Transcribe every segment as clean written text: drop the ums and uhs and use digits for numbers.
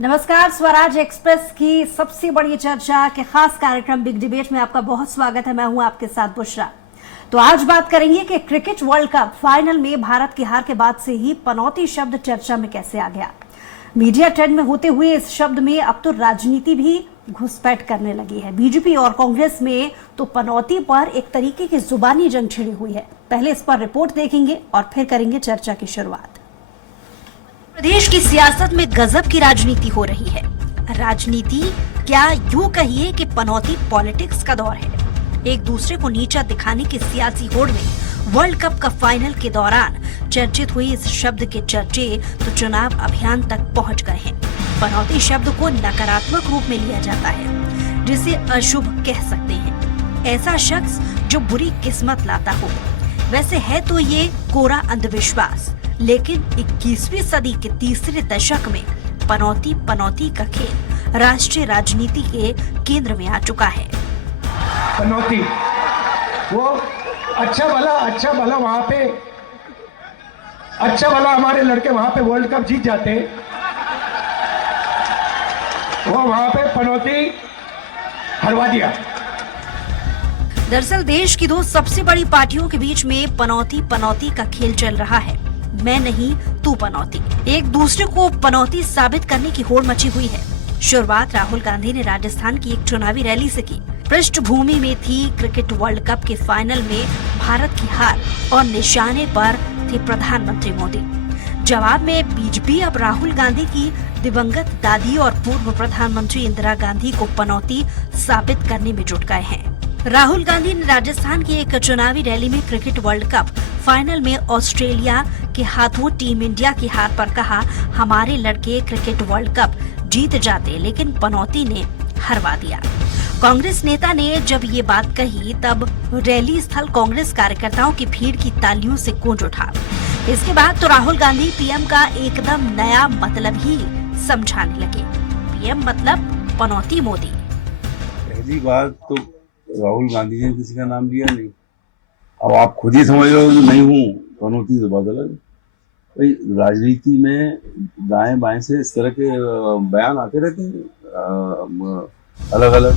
नमस्कार। स्वराज एक्सप्रेस की सबसे बड़ी चर्चा के खास कार्यक्रम बिग डिबेट में आपका बहुत स्वागत है। मैं हूं आपके साथ बुशरा। तो आज बात करेंगे कि क्रिकेट वर्ल्ड कप फाइनल में भारत की हार के बाद से ही पनौती शब्द चर्चा में कैसे आ गया। मीडिया ट्रेंड में होते हुए इस शब्द में अब तो राजनीति भी घुसपैठ करने लगी है। बीजेपी और कांग्रेस में तो पनौती पर एक तरीके की जुबानी जंग छिड़ी हुई है। पहले इस पर रिपोर्ट देखेंगे और फिर करेंगे चर्चा की शुरुआत। प्रदेश की सियासत में गजब की राजनीति हो रही है। राजनीति क्या, यूं कहिए कि पनौती पॉलिटिक्स का दौर है। एक दूसरे को नीचा दिखाने की सियासी होड़ में वर्ल्ड कप का फाइनल के दौरान चर्चित हुई इस शब्द के चर्चे तो चुनाव अभियान तक पहुंच गए हैं। पनौती शब्द को नकारात्मक रूप में लिया जाता है, जिसे अशुभ कह सकते हैं। ऐसा शख्स जो बुरी किस्मत लाता हो। वैसे है तो ये कोरा अंधविश्वास, लेकिन 21वीं सदी के तीसरे दशक में पनौती का खेल राष्ट्रीय राजनीति के केंद्र में आ चुका है। पनौती वो अच्छा भला वहां पे हमारे लड़के वहां पे वर्ल्ड कप जीत जाते, वो वहां पे पनौती हरवा दिया। दरअसल देश की दो सबसे बड़ी पार्टियों के बीच में पनौती का खेल चल रहा है। मैं नहीं तू पनौती, एक दूसरे को पनौती साबित करने की होड़ मची हुई है। शुरुआत राहुल गांधी ने राजस्थान की एक चुनावी रैली से की। पृष्ठभूमि में थी क्रिकेट वर्ल्ड कप के फाइनल में भारत की हार और निशाने पर थे प्रधानमंत्री मोदी। जवाब में बीजेपी अब राहुल गांधी की दिवंगत दादी और पूर्व प्रधानमंत्री इंदिरा गांधी को पनौती साबित करने में जुट गए हैं। राहुल गांधी ने राजस्थान की एक चुनावी रैली में क्रिकेट वर्ल्ड कप फाइनल में ऑस्ट्रेलिया के हाथों टीम इंडिया की हार पर कहा, हमारे लड़के क्रिकेट वर्ल्ड कप जीत जाते लेकिन पनौती ने हरवा दिया। कांग्रेस नेता ने जब ये बात कही तब रैली स्थल कांग्रेस कार्यकर्ताओं की भीड़ की तालियों से गूंज उठा। इसके बाद तो राहुल गांधी पीएम का एकदम नया मतलब ही समझाने लगे। पीएम मतलब पनौती मोदी। पहली बात तो राहुल गांधी ने किसी का नाम लिया नहीं। अब आप खुद ही समझ रहे हो कि नहीं हूँ, पनौती से बात अलग। भाई राजनीति में दाएं बाएं से इस तरह के बयान आते रहते हैं अलग अलग।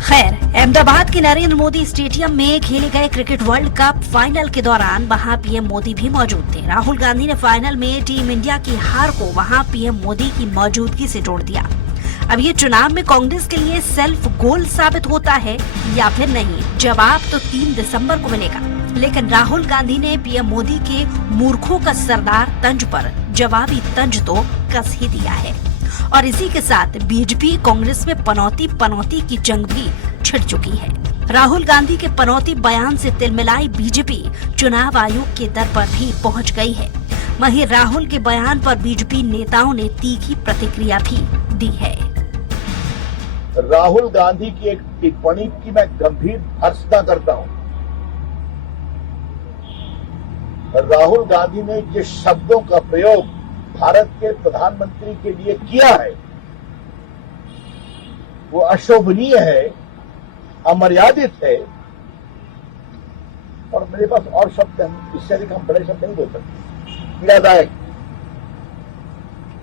खैर, अहमदाबाद के नरेंद्र मोदी स्टेडियम में खेले गए क्रिकेट वर्ल्ड कप फाइनल के दौरान वहां पीएम मोदी भी मौजूद थे। राहुल गांधी ने फाइनल में टीम इंडिया की हार को वहां पीएम मोदी की मौजूदगी से जोड़ दिया। अब ये चुनाव में कांग्रेस के लिए सेल्फ गोल साबित होता है या फिर नहीं, जवाब तो 3 दिसंबर को मिलेगा। लेकिन राहुल गांधी ने पीएम मोदी के मूर्खों का सरदार तंज पर जवाबी तंज तो कस ही दिया है। और इसी के साथ बीजेपी कांग्रेस में पनौती की जंग भी छिड़ चुकी है। राहुल गांधी के पनौती बयान से तिलमिलाई बीजेपी चुनाव आयोग के दर पर भी पहुंच गई है। वहीं राहुल के बयान पर बीजेपी नेताओं ने तीखी प्रतिक्रिया भी दी है। राहुल गांधी की एक टिप्पणी की मैं गंभीर भर्त्सना करता हूं। राहुल गांधी ने जिस शब्दों का प्रयोग भारत के प्रधानमंत्री के लिए किया है वो अशोभनीय है, अमर्यादित है, और मेरे पास और शब्द हैं, इससे अधिक हम बड़े शब्द नहीं बोल सकते, पीड़ादायक।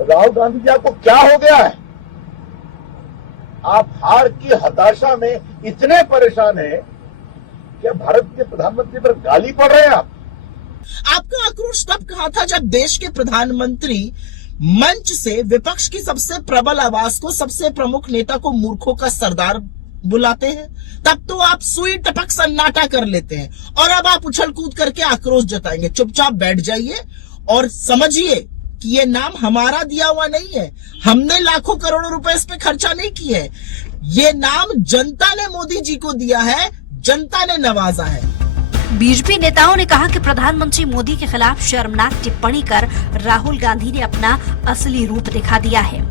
राहुल गांधी जी आपको क्या हो गया है? आप हार की हताशा में इतने परेशान हैं कि भारत के प्रधानमंत्री पर गाली पड़ रहे हैं आप। आपका आक्रोश तब कहा था जब देश के प्रधानमंत्री मंच से विपक्ष की सबसे प्रबल आवाज को, सबसे प्रमुख नेता को मूर्खों का सरदार बुलाते हैं। तब तो आप सुई टपक सन्नाटा कर लेते हैं और अब आप उछल कूद करके आक्रोश जताएंगे। चुपचाप बैठ जाइए और समझिए कि ये नाम हमारा दिया हुआ नहीं है। हमने लाखों करोड़ों रुपए इस पे खर्चा नहीं किए। ये नाम जनता ने मोदी जी को दिया है, जनता ने नवाजा है। बीजेपी नेताओं ने कहा कि प्रधानमंत्री मोदी के खिलाफ शर्मनाक टिप्पणी कर राहुल गांधी ने अपना असली रूप दिखा दिया है।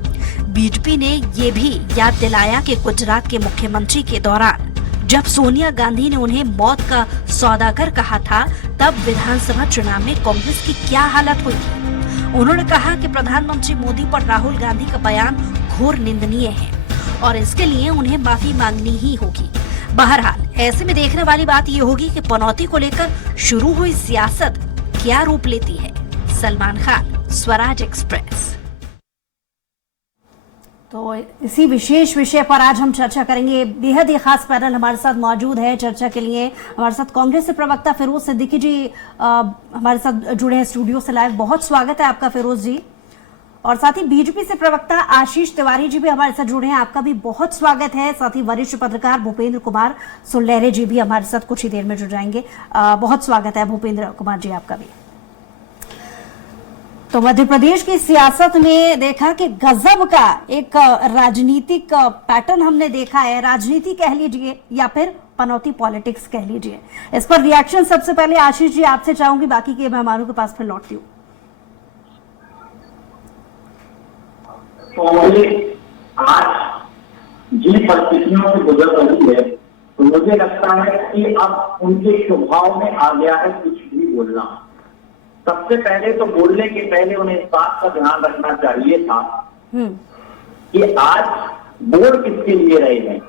बीजेपी ने ये भी याद दिलाया कि गुजरात के मुख्यमंत्री के दौरान जब सोनिया गांधी ने उन्हें मौत का सौदागर कहा था, तब विधानसभा चुनाव में कांग्रेस की क्या हालत हुई थी। उन्होंने कहा कि प्रधानमंत्री मोदी पर राहुल गांधी का बयान घोर निंदनीय है और इसके लिए उन्हें माफी मांगनी ही होगी। बहरहाल ऐसे में देखने वाली बात ये होगी कि पनौती को लेकर शुरू हुई सियासत क्या रूप लेती है। सलमान खान, स्वराज एक्सप्रेस। तो इसी विशेष विषय पर आज हम चर्चा करेंगे। बेहद ही खास पैनल हमारे साथ मौजूद है चर्चा के लिए। हमारे साथ कांग्रेस से प्रवक्ता फिरोज सिद्दीकी जी हमारे साथ जुड़े हैं स्टूडियो से लाइव। बहुत स्वागत है आपका फिरोज जी। और साथ ही बीजेपी से प्रवक्ता आशीष तिवारी जी भी हमारे साथ जुड़े हैं, आपका भी बहुत स्वागत है। साथ ही वरिष्ठ पत्रकार भूपेंद्र कुमार सुल्लेरे जी भी हमारे साथ कुछ ही देर में जुड़ जाएंगे। बहुत स्वागत है भूपेंद्र कुमार जी आपका भी। तो मध्य प्रदेश की सियासत में देखा कि गजब का एक राजनीतिक पैटर्न हमने देखा है। राजनीति कह लीजिए या फिर पनौती पॉलिटिक्स कह लीजिए। इस पर रिएक्शन सबसे पहले आशीष जी आपसे चाहूंगी, बाकी के मेहमानों के पास फिर लौटती हूँ। तो आज जिन परिस्थितियों से गुजर रही है, तो मुझे लगता है कि अब उनके स्वभाव में आ गया है कुछ भी बोलना। सबसे पहले तो बोलने के पहले उन्हें इस बात का ध्यान रखना चाहिए था कि आज बोल किसके लिए रहे हैं।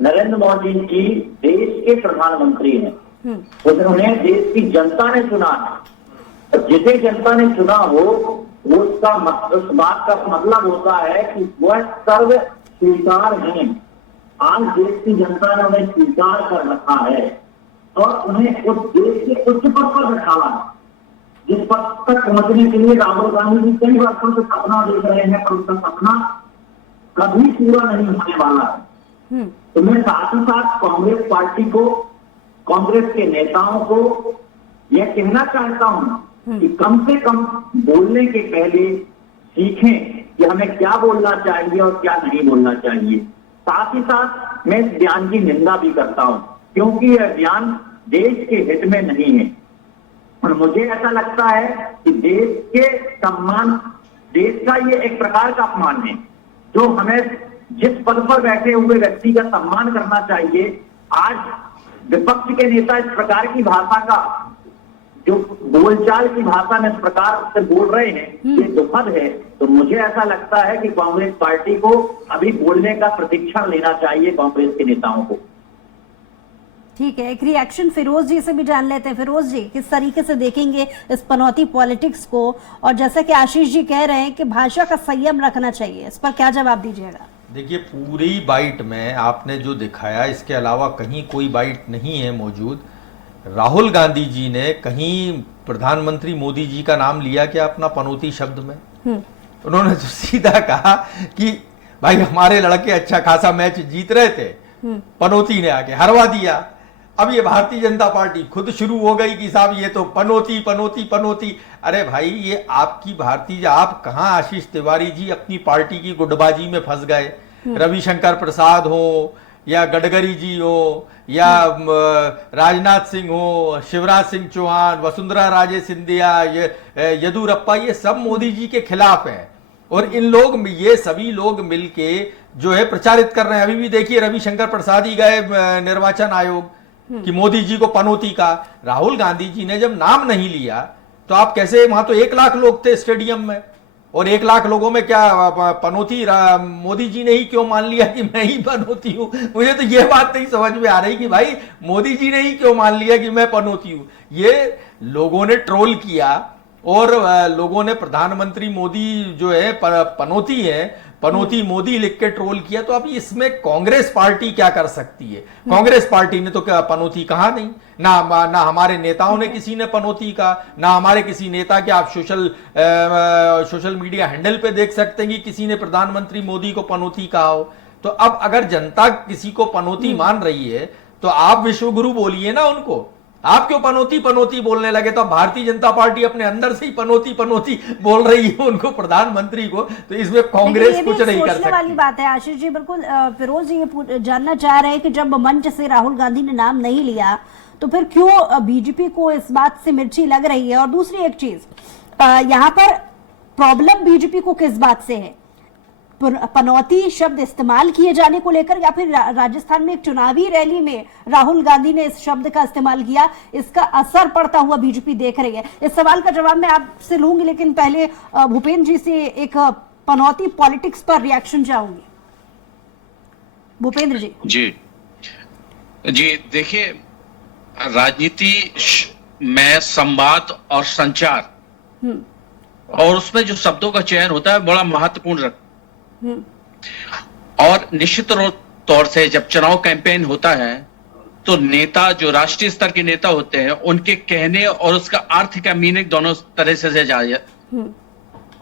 नरेंद्र मोदी जी देश के प्रधानमंत्री हैं, उन्हें देश की जनता ने चुना है। और जिसे जनता ने चुना हो वो उस बात का मतलब होता है कि वह सर्व स्वीकार हैं। आज देश की जनता ने उन्हें स्वीकार कर रखा है और उन्हें उस देश के उच्च पद पर बैठाया है, जिस पद तक पहुंचने के लिए राहुल गांधी जी कई वर्षों से सपना देख रहे हैं, पर उनका सपना कभी पूरा नहीं होने वाला है। तो मैं साथ ही साथ कांग्रेस पार्टी को, कांग्रेस के नेताओं को यह कहना चाहता हूं कि कम से कम बोलने के पहले सीखें कि हमें क्या बोलना चाहिए और क्या नहीं बोलना चाहिए। साथ ही साथ मैं इस बयान की निंदा भी करता हूं, क्योंकि यह बयान देश के हित में नहीं है। और मुझे ऐसा लगता है कि देश के सम्मान, देश का ये एक प्रकार का अपमान है जो हमें जिस पद पर बैठे हुए व्यक्ति का सम्मान करना चाहिए। आज विपक्ष के नेता इस प्रकार की भाषा का, जो बोलचाल की भाषा में इस प्रकार से बोल रहे हैं, ये दुखद है। तो मुझे ऐसा लगता है कि कांग्रेस पार्टी को अभी बोलने का प्रशिक्षण लेना चाहिए, कांग्रेस के नेताओं को। ठीक है, एक रिएक्शन फिरोज जी से भी जान लेते हैं। फिरोज जी, किस तरीके से देखेंगे इस पनौती पॉलिटिक्स को? और जैसा कि आशीष जी कह रहे हैं कि भाषा का संयम रखना चाहिए, इस पर क्या जवाब दीजिएगा? देखिए, पूरी बाइट में आपने जो दिखाया, इसके अलावा कहीं कोई बाइट नहीं है मौजूद। राहुल गांधी जी ने कहीं प्रधानमंत्री मोदी जी का नाम लिया क्या अपना पनौती शब्द में? उन्होंने तो सीधा कहा कि भाई हमारे लड़के अच्छा खासा मैच जीत रहे थे, पनौती ने आके हरवा दिया। अब ये भारतीय जनता पार्टी खुद शुरू हो गई कि साहब ये तो पनौती पनौती पनौती। अरे भाई, ये आपकी भारतीय, आप कहां आशीष तिवारी जी अपनी पार्टी की गुटबाजी में फंस गए? रविशंकर प्रसाद हो या गडकरी जी हो या राजनाथ सिंह हो, शिवराज सिंह चौहान, वसुंधरा राजे सिंधिया, येदुरप्पा, ये सब मोदी जी के खिलाफ हैं। और इन लोग, ये सभी लोग मिलके जो है प्रचारित कर रहे हैं। अभी भी देखिए, रविशंकर प्रसाद ही गए निर्वाचन आयोग कि मोदी जी को पनौती का। राहुल गांधी जी ने जब नाम नहीं लिया तो आप कैसे, वहां तो 1 लाख लोग थे स्टेडियम में, और 1 लाख लोगों में क्या पनौती मोदी जी ने ही क्यों मान लिया कि मैं ही पनौती हूं? मुझे तो ये बात नहीं समझ में आ रही कि भाई मोदी जी ने ही क्यों मान लिया कि मैं पनौती हूं। ये लोगों ने ट्रोल किया और लोगों ने प्रधानमंत्री मोदी जो है पनौती है, पनौती मोदी लिख के ट्रोल किया। तो अब इसमें कांग्रेस पार्टी क्या कर सकती है? कांग्रेस पार्टी ने तो क्या पनौती कहा नहीं, ना हमारे नेताओं ने किसी ने पनौती कहा, ना हमारे किसी नेता के आप सोशल मीडिया हैंडल पे देख सकते हैं कि किसी ने प्रधानमंत्री मोदी को पनौती कहा हो। तो अब अगर जनता किसी को पनौती मान रही है तो आप विश्वगुरु बोलिए ना उनको। आप क्यों पनौती पनौती बोलने लगे? तो भारतीय जनता पार्टी अपने अंदर से ही पनौती पनौती बोल रही है उनको, प्रधानमंत्री को। तो इसमें कांग्रेस कुछ नहीं कर सकती। वाली बात है आशीष जी, बिल्कुल। फिरोज जी ये जानना चाह रहे हैं कि जब मंच से राहुल गांधी ने नाम नहीं लिया तो फिर क्यों बीजेपी को इस बात से मिर्ची लग रही है? और दूसरी एक चीज, यहाँ पर प्रॉब्लम बीजेपी को किस बात से है? पनौती शब्द इस्तेमाल किए जाने को लेकर, या फिर राजस्थान में एक चुनावी रैली में राहुल गांधी ने इस शब्द का इस्तेमाल किया, इसका असर पड़ता हुआ बीजेपी देख रही है? इस सवाल का जवाब मैं आपसे लूंगी, लेकिन पहले भूपेंद्र जी से एक पनौती पॉलिटिक्स पर रिएक्शन चाहूंगी। भूपेंद्र जी। जी देखिए, राजनीति में संवाद और संचार और उसमें जो शब्दों का चयन होता है बड़ा महत्वपूर्ण और निश्चित तौर से जब चुनाव कैंपेन होता है तो नेता, जो राष्ट्रीय स्तर के नेता होते हैं, उनके कहने और उसका अर्थ का मीनिंग दोनों तरह से जाए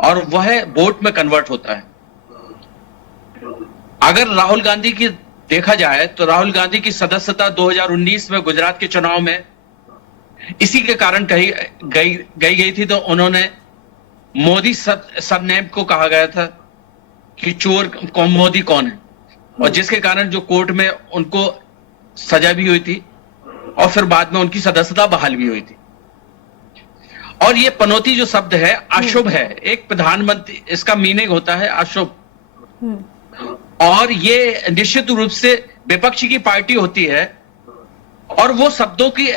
और वह वोट में कन्वर्ट होता है। अगर राहुल गांधी की देखा जाए तो राहुल गांधी की सदस्यता 2019 में गुजरात के चुनाव में इसी के कारण गई थी। तो उन्होंने मोदी सरनेम को कहा गया था कि चोर मोदी कौन है, और जिसके कारण जो कोर्ट में उनको सजा भी हुई थी और फिर बाद में उनकी सदस्यता बहाल भी हुई थी। और ये पनौती जो शब्द है अशुभ है, एक प्रधानमंत्री, इसका मीनिंग होता है अशुभ। और ये निश्चित रूप से विपक्ष की पार्टी होती है और वो शब्दों की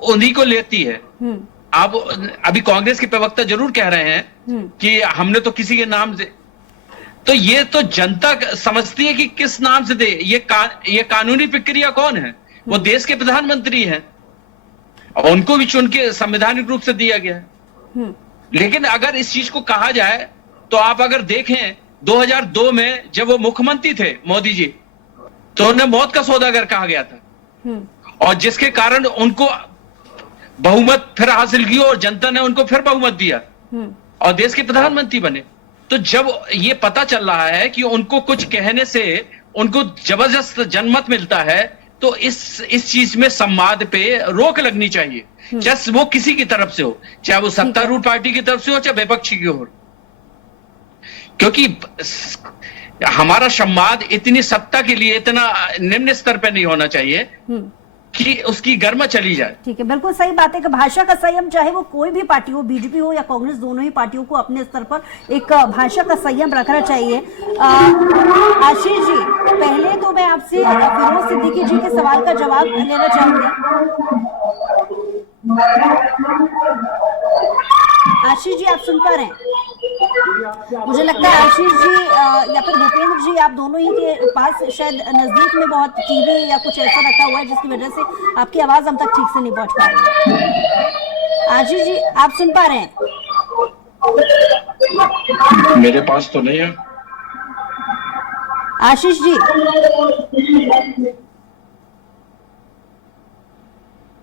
उन्हीं को लेती है। अब अभी कांग्रेस के प्रवक्ता जरूर कह रहे हैं कि हमने तो किसी के नाम से, तो ये तो जनता समझती है कि किस नाम से दे। ये कानूनी प्रक्रिया कौन है? वो देश के प्रधानमंत्री हैं और उनको भी चुन के संवैधानिक रूप से दिया गया है। लेकिन अगर इस चीज को कहा जाए तो आप अगर देखें 2002 में जब वो मुख्यमंत्री थे मोदी जी, तो उन्हें मौत का सौदागर कहा गया था और जिसके कारण उनको बहुमत फिर हासिल की और जनता ने उनको फिर बहुमत दिया और देश के प्रधानमंत्री बने। तो जब ये पता चल रहा है कि उनको कुछ कहने से उनको जबरदस्त जनमत मिलता है, तो इस चीज में संवाद पे रोक लगनी चाहिए, चाहे वो किसी की तरफ से हो, चाहे वो सत्तारूढ़ पार्टी की तरफ से हो, चाहे विपक्षी की हो। क्योंकि हमारा संवाद इतनी सत्ता के लिए इतना निम्न स्तर पे नहीं होना चाहिए कि उसकी गर्मा चली जाए। ठीक है, बिल्कुल सही बात है कि भाषा का संयम, चाहे वो कोई भी पार्टी हो, बीजेपी हो या कांग्रेस, दोनों ही पार्टियों को अपने स्तर पर एक भाषा का संयम रखना चाहिए। आशीष जी, पहले तो मैं आपसे फिरोज सिद्दीकी जी के सवाल का जवाब लेना चाहूंगी। आशीष जी, आप सुन पा रहे हैं? मुझे लगता है आशीष जी या फिर भूपेंद्र जी, आप दोनों ही के पास शायद नजदीक में बहुत टीवी या कुछ ऐसा रखा हुआ है जिसकी वजह से आपकी आवाज हम तक ठीक से नहीं पहुंच पा रही है। आशीष जी, आप सुन पा रहे हैं? मेरे पास तो नहीं है। आशीष जी,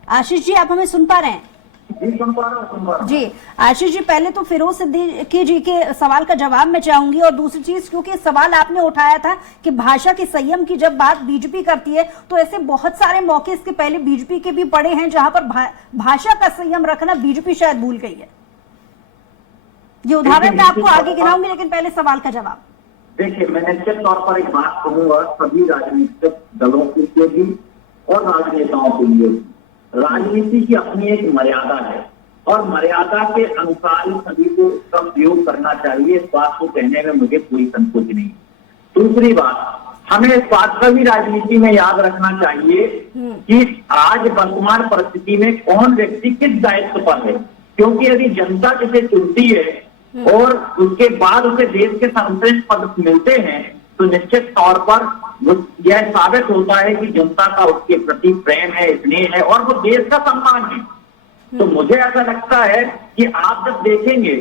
आशीष जी, आप हमें सुन पा रहे हैं? जी आशीष जी, पहले तो फिरोज सिद्दीकी जी के सवाल का जवाब मैं चाहूंगी, और दूसरी चीज, क्योंकि सवाल आपने उठाया था कि भाषा के संयम की जब बात बीजेपी करती है, तो ऐसे बहुत सारे मौके इसके पहले बीजेपी के भी पड़े हैं जहां पर भाषा का संयम रखना बीजेपी शायद भूल गई है। ये उदाहरण मैं आपको आगे गिनाऊंगी, लेकिन पहले सवाल का जवाब। देखिए, मैं निश्चित तौर पर एक बात कहूंगा सभी राजनीतिक दलों के लिए भी और राजनेताओं के लिए। राजनीति की अपनी एक मर्यादा है और मर्यादा के अनुसार सभी को उसका प्रयोग करना चाहिए। इस बात को कहने में मुझे कोई संकोच नहीं। दूसरी बात, हमें इस बात का भी राजनीति में याद रखना चाहिए कि आज वर्तमान परिस्थिति में कौन व्यक्ति किस दायित्व पर है, क्योंकि यदि जनता जिसे चुनती है और उसके बाद उसे देश के सर्वश्रेष्ठ पद मिलते हैं, तो निश्चित तौर पर यह साबित होता है कि जनता का उसके प्रति प्रेम है, स्नेह है और वो देश का सम्मान है। तो मुझे ऐसा लगता है कि आप जब देखेंगे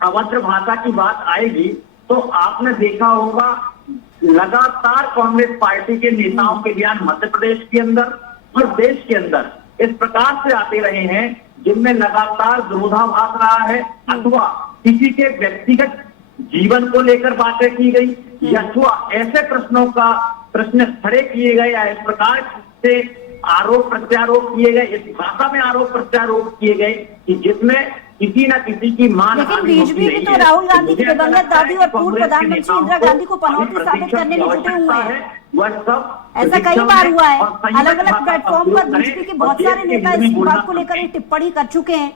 अभद्र भाषा की बात आएगी, तो आपने देखा होगा लगातार कांग्रेस पार्टी के नेताओं के बयान मध्य प्रदेश के अंदर और देश के अंदर इस प्रकार से आते रहे हैं जिनमें लगातार विरोधाभास रहा है, अथवा किसी के व्यक्तिगत जीवन को लेकर बातें की गई, या ऐसे प्रश्न खड़े किए गए या इस प्रकार से आरोप प्रत्यारोप किए गए, इस भाषा में आरोप प्रत्यारोप किए गए कि जिसमें किसी न किसी की मान। लेकिन बीजेपी भी तो राहुल गांधी की दिवंगत दादी और पूर्व प्रधानमंत्री इंदिरा गांधी को पनौती साबित करने में जुटे हुए हैं। वह सब ऐसा कई बार हुआ है, अलग अलग प्लेटफॉर्म पर बीजेपी के बहुत सारे नेता इस बात को लेकर टिप्पणी कर चुके हैं।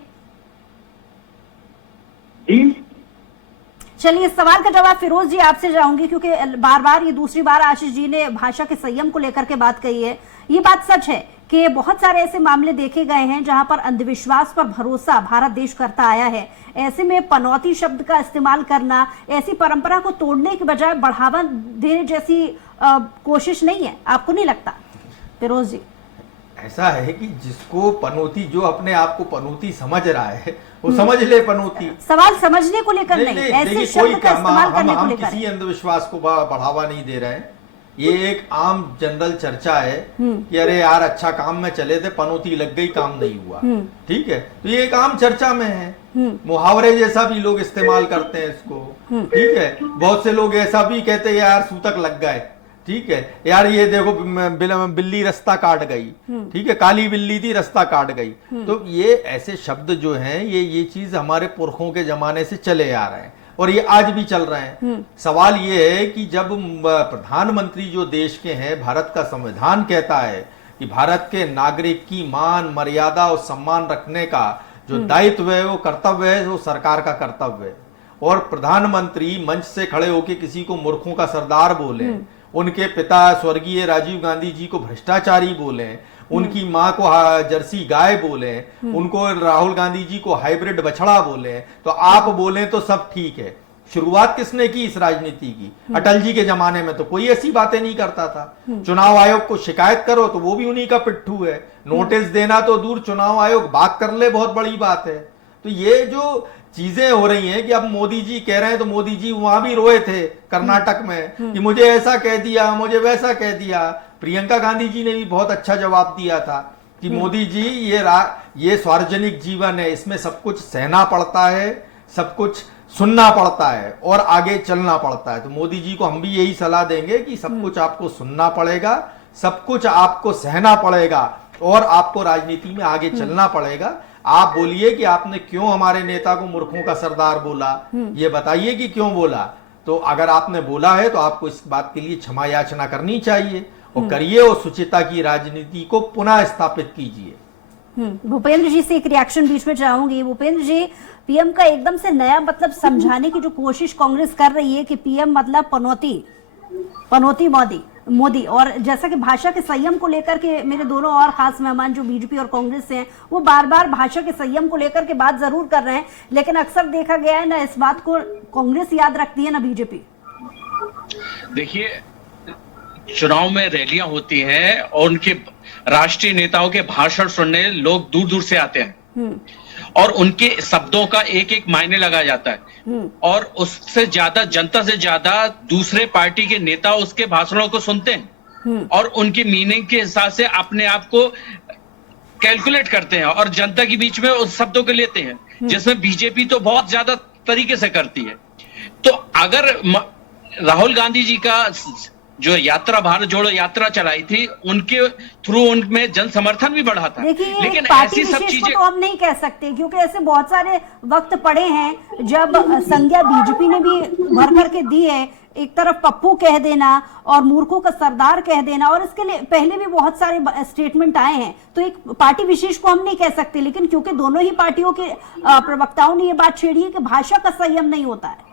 चलिए, इस सवाल का जवाब फिरोज जी आपसे जाऊंगी, क्योंकि बार बार ये दूसरी बार आशीष जी ने भाषा के संयम को लेकर के बात कही है। ये बात सच है कि बहुत सारे ऐसे मामले देखे गए हैं जहां पर अंधविश्वास पर भरोसा भारत देश करता आया है। ऐसे में पनौती शब्द का इस्तेमाल करना ऐसी परंपरा को तोड़ने के बजाय बढ़ावा देने जैसी कोशिश नहीं है, आपको नहीं लगता फिरोज जी? ऐसा है कि जिसको पनौती, जो अपने आप को पनौती समझ रहा है वो समझ ले पनौती। सवाल समझने को लेकर नहीं, ऐसे देखिए, शब्द का इस्तेमाल करने को हम लेकर किसी अंधविश्वास को बढ़ावा नहीं दे रहे हैं। ये एक आम जनरल चर्चा है कि अरे यार अच्छा काम में चले थे, पनौती लग गई, काम नहीं हुआ। ठीक है, तो ये एक आम चर्चा में है, मुहावरे जैसा भी लोग इस्तेमाल करते हैं इसको। ठीक है, बहुत से लोग ऐसा भी कहते हैं यार सूतक लग गए। ठीक है, यार ये देखो बिल्ली रास्ता काट गई। ठीक है, काली बिल्ली थी, रास्ता काट गई। तो ये ऐसे शब्द जो हैं, ये चीज हमारे पुरखों के जमाने से चले आ रहे हैं और ये आज भी चल रहे हैं। सवाल ये है कि जब प्रधानमंत्री जो देश के हैं, भारत का संविधान कहता है कि भारत के नागरिक की मान, मर्यादा और सम्मान रखने का जो दायित्व है, वो कर्तव्य है, वो सरकार का कर्तव्य है। और प्रधानमंत्री मंच से खड़े होकर किसी को मूर्खों का सरदार बोले, उनके पिता स्वर्गीय राजीव गांधी जी को भ्रष्टाचारी बोले, उनकी मां को जर्सी गाय बोले, उनको राहुल गांधी जी को हाइब्रिड बछड़ा बोले, तो आप बोले तो सब ठीक है। शुरुआत किसने की इस राजनीति की? अटल जी के जमाने में तो कोई ऐसी बातें नहीं करता था। चुनाव आयोग को शिकायत करो तो वो भी उन्हीं का पिट्ठू है। नोटिस देना तो दूर, चुनाव आयोग बात कर ले बहुत बड़ी बात है। तो ये जो चीजें हो रही हैं कि अब मोदी जी कह रहे हैं, तो मोदी जी वहां भी रोए थे कर्नाटक में कि मुझे ऐसा कह दिया, मुझे वैसा कह दिया। प्रियंका गांधी जी ने भी बहुत अच्छा जवाब दिया था कि मोदी जी ये सार्वजनिक जीवन है, इसमें सब कुछ सहना पड़ता है, सब कुछ सुनना पड़ता है और आगे चलना पड़ता है। तो मोदी जी को हम भी यही सलाह देंगे कि सब कुछ आपको सुनना पड़ेगा, सब कुछ आपको सहना पड़ेगा और आपको राजनीति में आगे चलना पड़ेगा। आप बोलिए कि आपने क्यों हमारे नेता को मूर्खों का सरदार बोला, ये बताइए कि क्यों बोला। तो अगर आपने बोला है तो आपको इस बात के लिए क्षमा याचना करनी चाहिए और करिए और सुचिता की राजनीति को पुनः स्थापित कीजिए। भूपेंद्र जी से एक रिएक्शन बीच में चाहूंगी। भूपेंद्र जी, पीएम का एकदम से नया मतलब समझाने की जो कोशिश कांग्रेस कर रही है कि पीएम मतलब पनौती मोदी, और जैसा कि भाषा के संयम को लेकर के मेरे दोनों और खास मेहमान जो बीजेपी और कांग्रेस से हैं, वो बार बार भाषा के संयम को लेकर के बात जरूर कर रहे हैं, लेकिन अक्सर देखा गया है ना इस बात को कांग्रेस याद रखती है ना बीजेपी। देखिए, चुनाव में रैलियां होती हैं और उनके राष्ट्रीय नेताओं के भाषण सुनने लोग दूर दूर से आते हैं और उनके शब्दों का एक एक मायने लगाया जाता है और उससे ज्यादा, जनता से ज्यादा दूसरे पार्टी के नेता उसके भाषणों को सुनते हैं और उनकी मीनिंग के हिसाब से अपने आप को कैलकुलेट करते हैं और जनता के बीच में उस शब्दों को लेते हैं, जिसमें बीजेपी तो बहुत ज्यादा तरीके से करती है। तो अगर राहुल गांधी जी का जो यात्रा, भारत जोड़ो यात्रा चलाई थी, उनके थ्रू उनमें जन समर्थन भी बढ़ा था। लेकिन ऐसी सब चीजें तो हम नहीं कह सकते, क्योंकि ऐसे बहुत सारे वक्त पड़े हैं जब संज्ञा बीजेपी ने भी भर करके दी है। एक तरफ पप्पू कह देना और मूर्खों का सरदार कह देना, और इसके लिए पहले भी बहुत सारे स्टेटमेंट आए हैं। तो एक पार्टी विशेष को हम नहीं कह सकते, लेकिन क्योंकि दोनों ही पार्टियों के प्रवक्ताओं ने ये बात छेड़ी है कि भाषा का संयम नहीं होता है।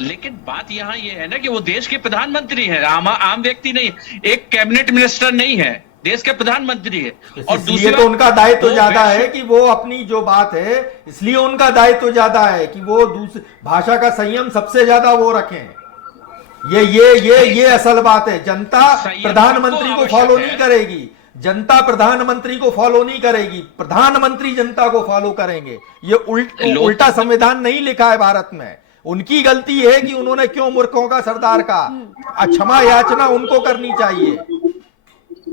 लेकिन बात यहाँ ये है ना कि वो देश के प्रधानमंत्री हैं, आम व्यक्ति नहीं, एक कैबिनेट मिनिस्टर नहीं है, देश के प्रधानमंत्री है। और दूसरी तो उनका दायित्व ज्यादा है कि वो अपनी जो बात है, इसलिए उनका दायित्व ज्यादा है कि वो भाषा का संयम सबसे ज्यादा वो रखें। ये असल बात है। जनता प्रधानमंत्री को फॉलो नहीं करेगी, जनता प्रधानमंत्री को फॉलो नहीं करेगी, प्रधानमंत्री जनता को फॉलो करेंगे। ये उल्टा संविधान नहीं लिखा है भारत में। उनकी गलती है कि उन्होंने क्यों मूर्खों का सरदार का क्षमा याचना उनको करनी चाहिए।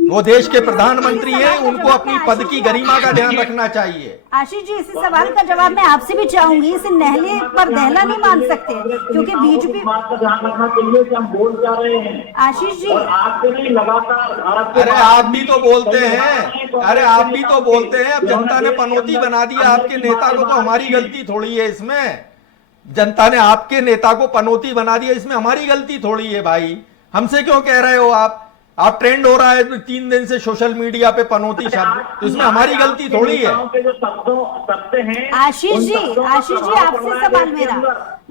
वो देश के प्रधानमंत्री हैं, उनको अपनी पद की गरिमा का ध्यान रखना चाहिए। आशीष जी, इसी सवाल का जवाब मैं आपसे भी चाहूंगी। इसे नहले पर दहला नहीं मान सकते, क्योंकि बीजेपी बात का ध्यान रखना चाहिए कि हम बोल जा रहे हैं। आशीष जी, आपसे नहीं, लगातार अरे आप भी तो बोलते हैं, अरे आप भी तो बोलते हैं। अब जनता ने पनौती बना दिया आपके नेता को, तो हमारी गलती थोड़ी है इसमें। जनता ने आपके नेता को पनौती बना दिया, इसमें हमारी गलती थोड़ी है भाई। हमसे क्यों कह रहे हो आप ट्रेंड हो रहा है 3 दिन से सोशल मीडिया पे पनौती शब्द, तो इसमें हमारी गलती थोड़ी है। आशीष जी, आपसे सवाल मेरा,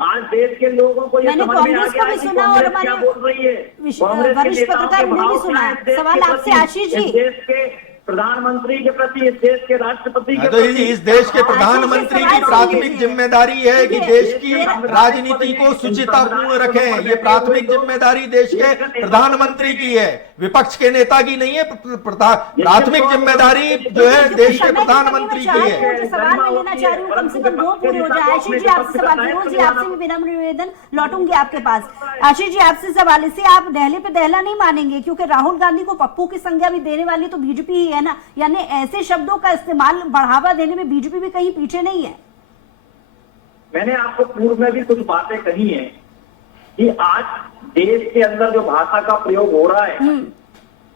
आज देश के लोगों को मैंने कांग्रेस को भी सुना और हमारे वरिष्ठ पत्रकार उन्हें भी सुना। सवाल आपसे आशीष जी, प्रधानमंत्री के प्रति, इस देश के राष्ट्रपति के तो प्रति। इस देश के प्रधानमंत्री की प्राथमिक जिम्मेदारी है कि देश की राजनीति को शुचितापूर्ण रखें। ये प्राथमिक जिम्मेदारी देश के प्रधानमंत्री की है, विपक्ष के नेता की नहीं है। प्राथमिक जिम्मेदारी जो है देश के प्रधानमंत्री की है। सवाल मैं लेना चाह रही हूँ, कम से कम 2 पूरे हो जाए। आशीष जी आपसे सवाल, फिरोज जी आपसे भी विनम्र निवेदन, लौटूंगी आपके पास। आशीष जी आपसे सवाल, इसे आप दहले पे दहला नहीं मानेंगे क्योंकि राहुल गांधी को पप्पू की संज्ञा भी देने वाली तो बीजेपी ही है ना, यानी ऐसे शब्दों का इस्तेमाल बढ़ावा देने में बीजेपी भी कहीं पीछे नहीं है। मैंने आपको पूर्व में भी कुछ बातें कही हैं कि आज देश के अंदर जो भाषा का प्रयोग हो रहा है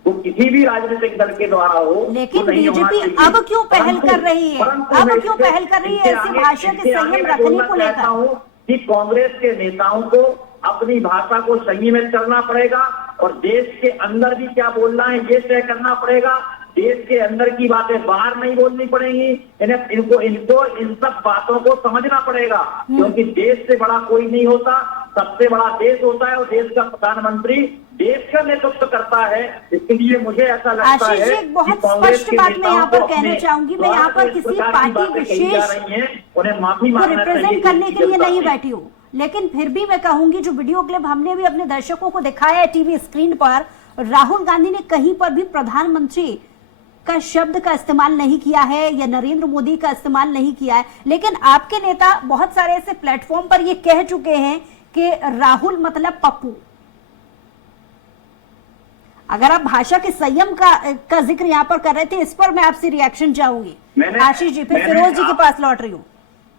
वो किसी भी राजनीतिक दल के द्वारा हो, लेकिन बीजेपी अब क्यों पहल कर रही है? अब क्यों पहल कर रही है ऐसी भाषा के संयम रखने को लेकर? कि कांग्रेस के नेताओं को अपनी भाषा को संयमित करना पड़ेगा और देश के अंदर भी क्या बोलना है ये तय करना पड़ेगा। देश के अंदर की बातें बाहर नहीं बोलनी पड़ेंगी। इनको इन सब बातों को समझना पड़ेगा क्योंकि देश से बड़ा कोई नहीं होता, सबसे बड़ा देश होता है और देश का प्रधानमंत्री देश का नेतृत्व करता है। इसलिए मुझे ऐसा लगता है आशीष जी एक बहुत स्पष्ट बात मैं यहाँ पर कहना चाहूंगी, मैं यहाँ पर किसी पार्टी विशेष उन्हें माफी को रिप्रेजेंट करने के लिए नहीं बैठी हूँ, लेकिन फिर भी मैं कहूंगी जो वीडियो क्लिप हमने भी अपने दर्शकों को दिखाया है टीवी स्क्रीन पर, राहुल गांधी ने कहीं पर भी प्रधानमंत्री का शब्द का इस्तेमाल नहीं किया है या नरेंद्र मोदी का इस्तेमाल नहीं किया है, लेकिन आपके नेता बहुत सारे ऐसे प्लेटफॉर्म पर ये कह चुके हैं कि राहुल मतलब पप्पू। अगर आप भाषा के संयम का जिक्र यहाँ पर कर रहे थे, इस पर मैं आपसे रिएक्शन चाहूंगी। आशीष जी, फिर फिरोज जी के पास लौट रही हूँ।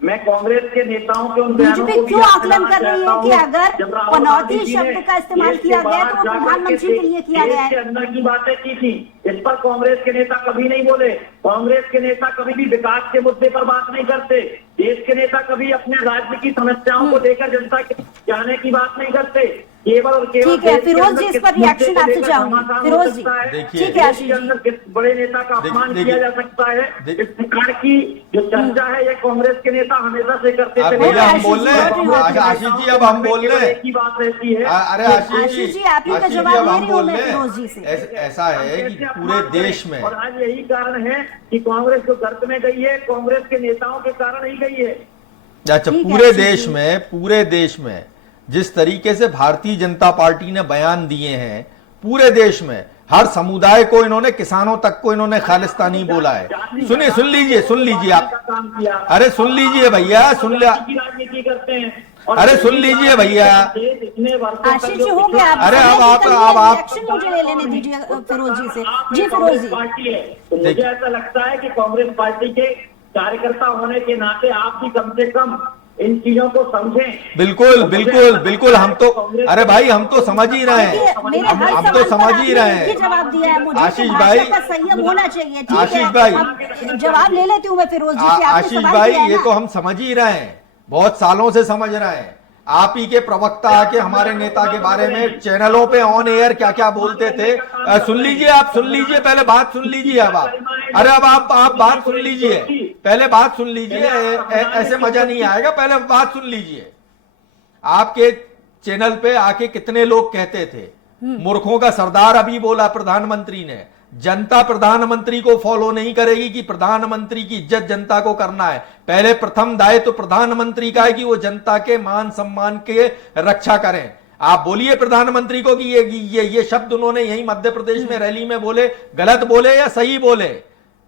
मैं कांग्रेस के नेताओं के उन बीजेपी क्यों आकलन कर रही है कि अगर पनौती शब्द का इस्तेमाल किया गया तो वो प्रधानमंत्री के लिए किया गया है? अंदर की बातें की थी, इस पर कांग्रेस के नेता कभी नहीं बोले। कांग्रेस के नेता कभी भी विकास के मुद्दे पर बात नहीं करते। देश के नेता कभी अपने राज्य की समस्याओं को लेकर जनता के जाने की बात नहीं करते। केवल और केवल ठीक है फिरोज जी, इस पर रिएक्शन आपसे चाहूंगी। फिरोज जी ठीक है। आशीष जी बड़े नेता का अपमान किया जा सकता है, इस प्रकार की जो चर्चा है ये कांग्रेस के नेता हमेशा से करते थे। हम बोल रहे हैं आशीष जी, अब हम बोल रहे हैं की बात रहती है। अरे आशीष जी आप ही का जवाब ले रही हूं मैं फिरोज जी से। ऐसा है कि पूरे देश में, और आज यही कारण है कि कांग्रेस जो गर्त में गई है कांग्रेस के नेताओं के कारण ही गई है। अच्छा, पूरे देश में जिस तरीके से भारतीय जनता पार्टी ने बयान दिए हैं, पूरे देश में हर समुदाय को इन्होंने, किसानों तक को इन्होंने खालिस्तानी बोला है। सुन लीजिए आप। अरे सुन लीजिए भैया, राजनीति करते हैं। अरे सुन लीजिए भैया। आशीष जी हो गया। अरे अब आप मुझे ले लेने दीजिए फिरोज जी से। जी फिरोज जी, पार्टी है तो मुझे ऐसा लगता है कि कांग्रेस पार्टी के कार्यकर्ता होने के नाते आप भी कम से कम इन चीजों को समझें। बिल्कुल हम तो, अरे भाई हम तो समझ ही रहे हैं, हम तो समझ ही रहे हैं। जवाब दिया है मुझे, आशीष भाई, संयम होना चाहिए। आशीष भाई, जवाब ले लेती हूँ मैं फिरोज जी से। आशीष भाई ये तो हम समझ ही रहे हैं, बहुत सालों से समझ रहे हैं। आप ही के प्रवक्ता आके हमारे नेता के बारे में चैनलों पे ऑन एयर क्या क्या बोलते थे। सुन लीजिए पहले बात सुन लीजिए। अब आप, अरे अब आप बात सुन लीजिए, पहले बात सुन लीजिए, ऐसे मजा नहीं आएगा, पहले बात सुन लीजिए। आपके चैनल पे आके कितने लोग कहते थे मूर्खों का सरदार अभी बोला प्रधानमंत्री ने, जनता प्रधानमंत्री को फॉलो नहीं करेगी कि प्रधानमंत्री की इज्जत जनता को करना है। पहले प्रथम दायित्व तो प्रधानमंत्री का है कि वो जनता के मान सम्मान के रक्षा करें। आप बोलिए प्रधानमंत्री को कि ये शब्द उन्होंने यही मध्य प्रदेश में रैली में बोले, गलत बोले या सही बोले?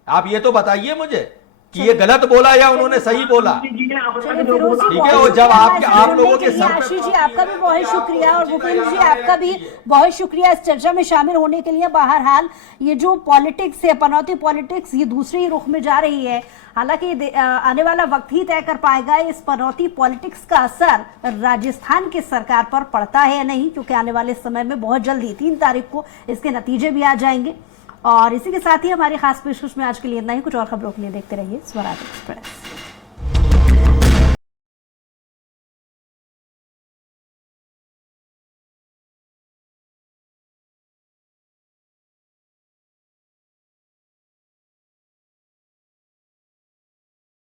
आप ये तो बताइए मुझे कि ये गलत बोला या उन्होंने सही बोला। ठीक है, और जब आप लोगों के सर पे, आशीष जी आपका भी बहुत शुक्रिया और भूपेंद्र जी आपका भी बहुत शुक्रिया इस चर्चा में शामिल होने के लिए। बहरहाल ये जो पॉलिटिक्स है, पनौती पॉलिटिक्स, ये दूसरे रुख में जा रही है। हालांकि आने वाला वक्त ही तय कर पाएगा इस पनौती पॉलिटिक्स का असर राजस्थान की सरकार पर पड़ता है या नहीं, क्योंकि आने वाले समय में बहुत जल्दी 3 तारीख को इसके नतीजे भी आ जाएंगे। और इसी के साथ ही हमारी खास पेशकश में आज के लिए इतना ही। कुछ और खबरों के लिए देखते रहिए स्वराज एक्सप्रेस।